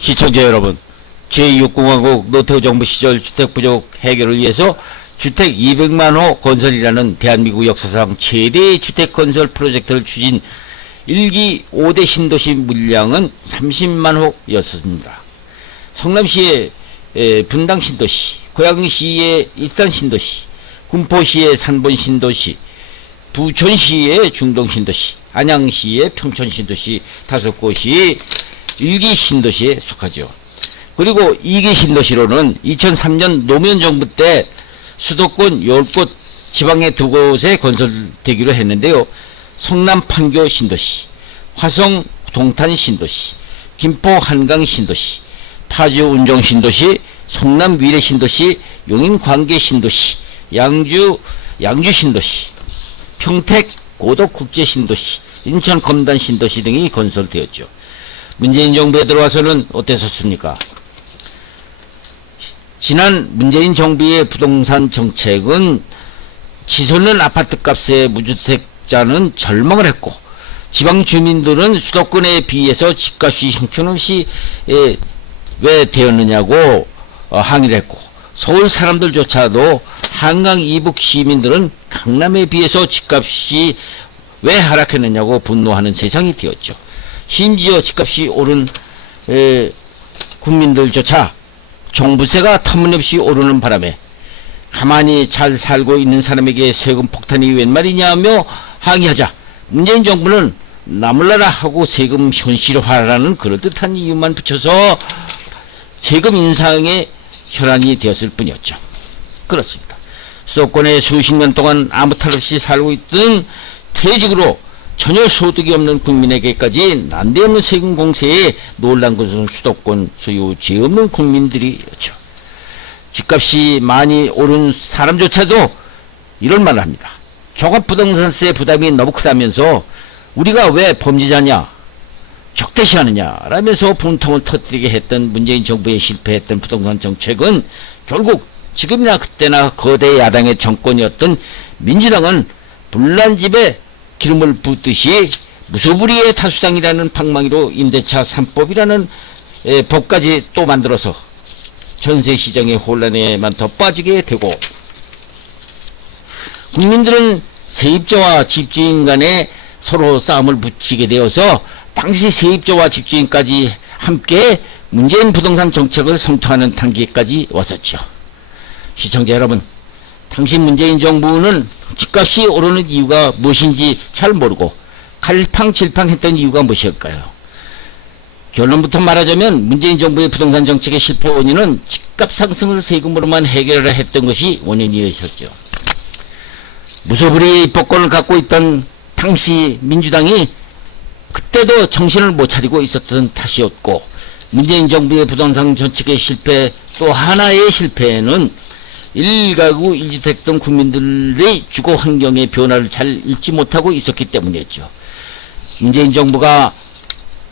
시청자 여러분, 제6공화국 노태우 정부 시절 주택 부족 해결을 위해서 주택 200만 호 건설이라는 대한민국 역사상 최대의 주택 건설 프로젝트를 추진 1기 5대 신도시 물량은 30만 호였습니다. 성남시의 분당 신도시, 고양시의 일산 신도시, 군포시의 산본 신도시, 부천시의 중동 신도시, 안양시의 평촌 신도시 5곳이 1기 신도시에 속하죠. 그리고 2기 신도시로는 2003년 노무현 정부 때 수도권 10곳 지방의 2곳에 건설되기로 했는데요. 성남 판교 신도시, 화성 동탄 신도시, 김포 한강 신도시, 파주 운정 신도시, 성남 위례 신도시, 용인 광계 신도시, 양주 신도시, 평택 고덕 국제 신도시, 인천 검단 신도시 등이 건설되었죠. 문재인 정부에 들어와서는 어땠었습니까? 지난 문재인 정부의 부동산 정책은 치솟는 아파트값에 무주택자는 절망을 했고, 지방 주민들은 수도권에 비해서 집값이 형편없이 왜 되었느냐고 항의를 했고, 서울 사람들조차도 한강 이북 시민들은 강남에 비해서 집값이 왜 하락했느냐고 분노하는 세상이 되었죠. 심지어 집값이 오른 국민들조차 종부세가 터무니없이 오르는 바람에 가만히 잘 살고 있는 사람에게 세금 폭탄이 웬 말이냐며 항의하자 문재인 정부는 나몰라라 하고 세금 현실화라는 그럴듯한 이유만 붙여서 세금 인상의 혈안이 되었을 뿐이었죠. 그렇습니다. 수도권에 수십 년 동안 아무 탈 없이 살고 있던 퇴직으로 전혀 소득이 없는 국민에게까지 난데없는 세금 공세에 놀란 것은 수도권 소유 죄 없는 국민들이었죠. 집값이 많이 오른 사람조차도 이런 말을 합니다. 종합부동산세 부담이 너무 크다면서 우리가 왜 범죄자냐, 적대시하느냐 라면서 분통을 터뜨리게 했던 문재인 정부의 실패했던 부동산 정책은 결국 지금이나 그때나 거대 야당의 정권이었던 민주당은 불난 집에 기름을 붓듯이 무소불위의 다수당이라는 방망이로 임대차 3법이라는 법까지 또 만들어서 전세시장의 혼란에만 더 빠지게 되고, 국민들은 세입자와 집주인 간에 서로 싸움을 붙이게 되어서 당시 세입자와 집주인까지 함께 문재인 부동산 정책을 성토하는 단계까지 왔었죠. 시청자 여러분, 당시 문재인 정부는 집값이 오르는 이유가 무엇인지 잘 모르고 갈팡질팡했던 이유가 무엇일까요? 결론부터 말하자면 문재인 정부의 부동산 정책의 실패 원인은 집값 상승을 세금으로만 해결을 했던 것이 원인이었죠. 무소불위의 입법권을 갖고 있던 당시 민주당이 그때도 정신을 못 차리고 있었던 탓이었고, 문재인 정부의 부동산 정책의 실패 또 하나의 실패는 1가구 1주택 등 국민들의 주거 환경의 변화를 잘 읽지 못하고 있었기 때문이었죠. 문재인 정부가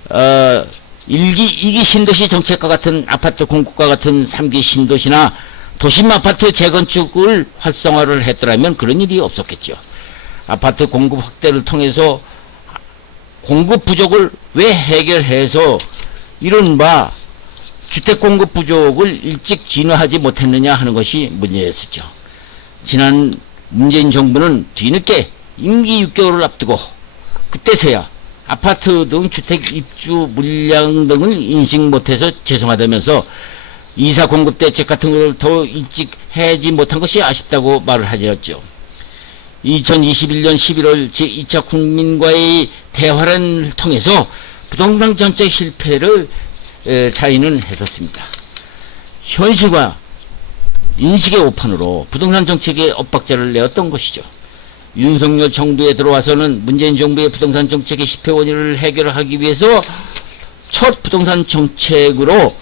1기, 2기 신도시 정책과 같은 아파트 공급과 같은 3기 신도시나 도심 아파트 재건축을 활성화를 했더라면 그런 일이 없었겠죠. 아파트 공급 확대를 통해서 공급 부족을 왜 해결해서 이른바 주택 공급 부족을 일찍 진화하지 못했느냐 하는 것이 문제였었죠. 지난 문재인 정부는 뒤늦게 임기 6개월을 앞두고 그때서야 아파트 등 주택 입주 물량 등을 인식 못해서 죄송하다면서 이사 공급 대책 같은 것을 더 일찍 해지 못한 것이 아쉽다고 말을 하였죠. 2021년 11월 제2차 국민과의 대화를 통해서 부동산 정책 실패를 자인은 했었습니다. 현실과 인식의 오판으로 부동산 정책에 엇박자를 내었던 것이죠. 윤석열 정부에 들어와서는 문재인 정부의 부동산 정책의 실패 원인을 해결하기 위해서 첫 부동산 정책으로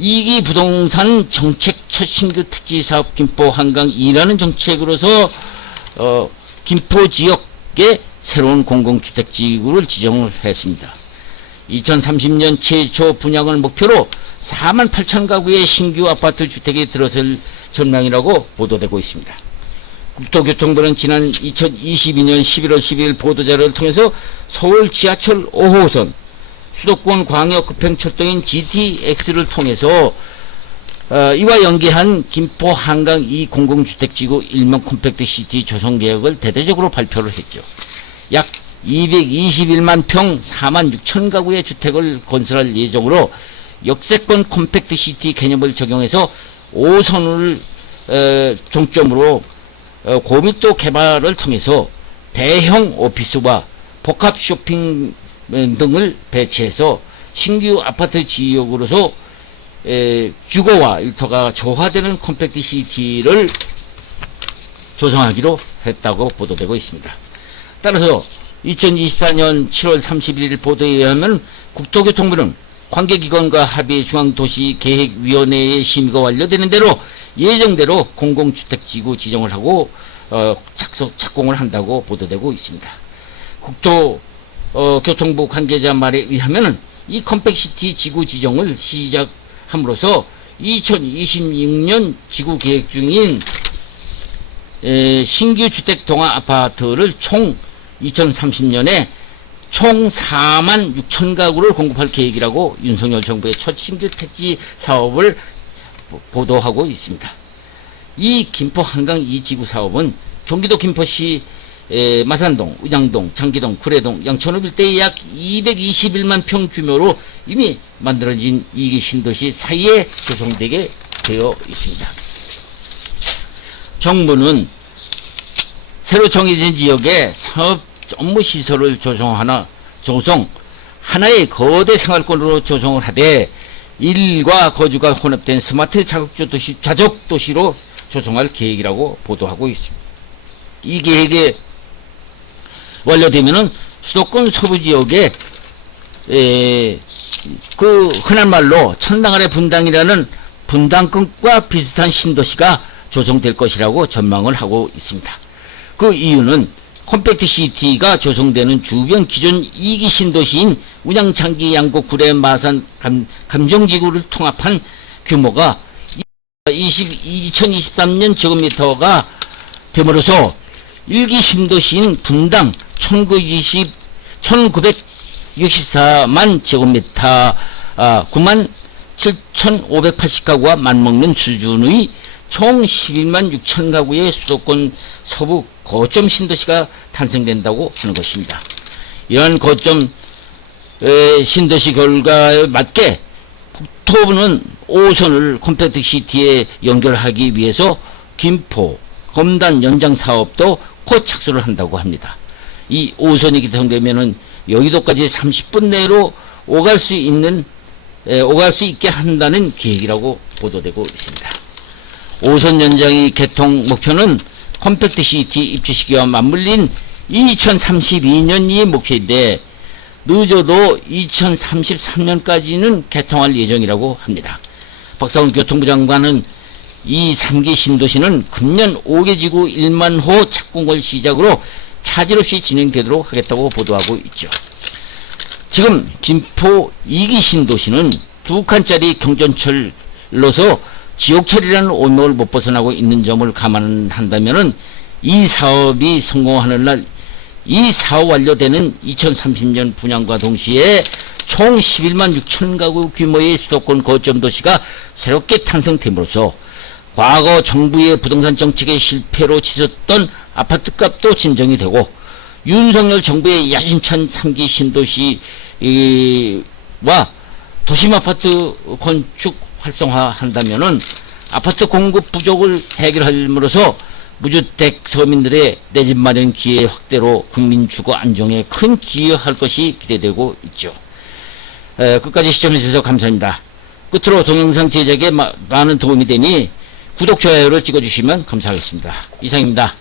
2기 부동산 정책 첫 신규 택지사업 김포 한강 2라는 정책으로서 김포 지역에 새로운 공공주택지구를 지정을 했습니다. 2030년 최초 분양을 목표로 4만 8천 가구의 신규 아파트 주택이 들어설 전망이라고 보도되고 있습니다. 국토교통부는 지난 2022년 11월 12일 보도자료를 통해서 서울 지하철 5호선, 수도권 광역급행철도인 GTX를 통해서 이와 연계한 김포 한강 2 공공주택지구 일명 컴팩트시티 조성 계획을 대대적으로 발표를 했죠. 약 221만 평 4만 6천 가구의 주택을 건설할 예정으로 역세권 컴팩트시티 개념을 적용해서 5선을 종점으로 고密도 개발을 통해서 대형 오피스와 복합 쇼핑 등을 배치해서 신규 아파트 지역으로서 주거와 일터가 조화되는 컴팩트시티를 조성하기로 했다고 보도되고 있습니다. 따라서 2024년 7월 31일 보도에 의하면 국토교통부는 관계기관과 합의 중앙도시계획위원회의 심의가 완료되는 대로 예정대로 공공주택지구 지정을 하고 착공을 한다고 보도되고 있습니다. 국토교통부 관계자 말에 의하면 이 컴팩트시티 지구 지정을 시작함으로써 2026년 지구 계획 중인 신규 주택 동화 아파트를 총 2030년에 총 4만 6천 가구를 공급할 계획이라고 윤석열 정부의 첫 신규 택지 사업을 보도하고 있습니다. 이 김포 한강 2지구 사업은 경기도 김포시 마산동, 의장동, 장기동, 구례동, 양천읍 일대의 약 221만 평 규모로 이미 만들어진 2기 신도시 사이에 조성되게 되어 있습니다. 정부는 새로 정해진 지역에 산업 업무시설을 조성 하나의 거대 생활권으로 조성을 하되 일과 거주가 혼합된 스마트 자족도시로 조성할 계획이라고 보도하고 있습니다. 이 계획에 완료되면은 수도권 서부지역에 그 흔한 말로 천당 아래 분당이라는 분당권과 비슷한 신도시가 조성될 것이라고 전망을 하고 있습니다. 그 이유는 컴팩트시티가 조성되는 주변 기존 2기 신도시인 운양창기, 양곡, 구례, 마산, 감정지구를 통합한 규모가 2023년 제곱미터가 됨으로써 1기 신도시인 분당 1964만 제곱미터 9만 7,580가구가 맞먹는 수준의 총 11만 6천 가구의 수도권 서부 거점 신도시가 탄생된다고 하는 것입니다. 이러한 거점 신도시 결과에 맞게 국토부는 5선을 컴팩트시티에 연결하기 위해서 김포, 검단 연장 사업도 곧 착수를 한다고 합니다. 이 5선이 개통되면은 여의도까지 30분 내로 오갈 수 있게 한다는 계획이라고 보도되고 있습니다. 5선 연장의 개통 목표는 컴팩트시티 입주 시기와 맞물린 2032년이 목표인데 늦어도 2033년까지는 개통할 예정이라고 합니다. 박상훈 교통부 장관은 이 3기 신도시는 금년 5개 지구 1만 호 착공을 시작으로 차질 없이 진행되도록 하겠다고 보도하고 있죠. 지금 김포 2기 신도시는 2칸짜리 경전철로서 지옥철이라는 오명을 못 벗어나고 있는 점을 감안한다면은 이 사업이 성공하는 날 이 사업 완료되는 2030년 분양과 동시에 총 11만 6천 가구 규모의 수도권 거점 도시가 새롭게 탄생됨으로써 과거 정부의 부동산 정책의 실패로 치솟던 아파트값도 진정이 되고 윤석열 정부의 야심찬 3기 신도시와 도심아파트 건축 활성화한다면은 아파트 공급 부족을 해결함으로써 무주택 서민들의 내 집 마련 기회 확대로 국민 주거 안정에 큰 기여할 것이 기대되고 있죠. 끝까지 시청해주셔서 감사합니다. 끝으로 동영상 제작에 많은 도움이 되니 구독, 좋아요를 찍어주시면 감사하겠습니다. 이상입니다.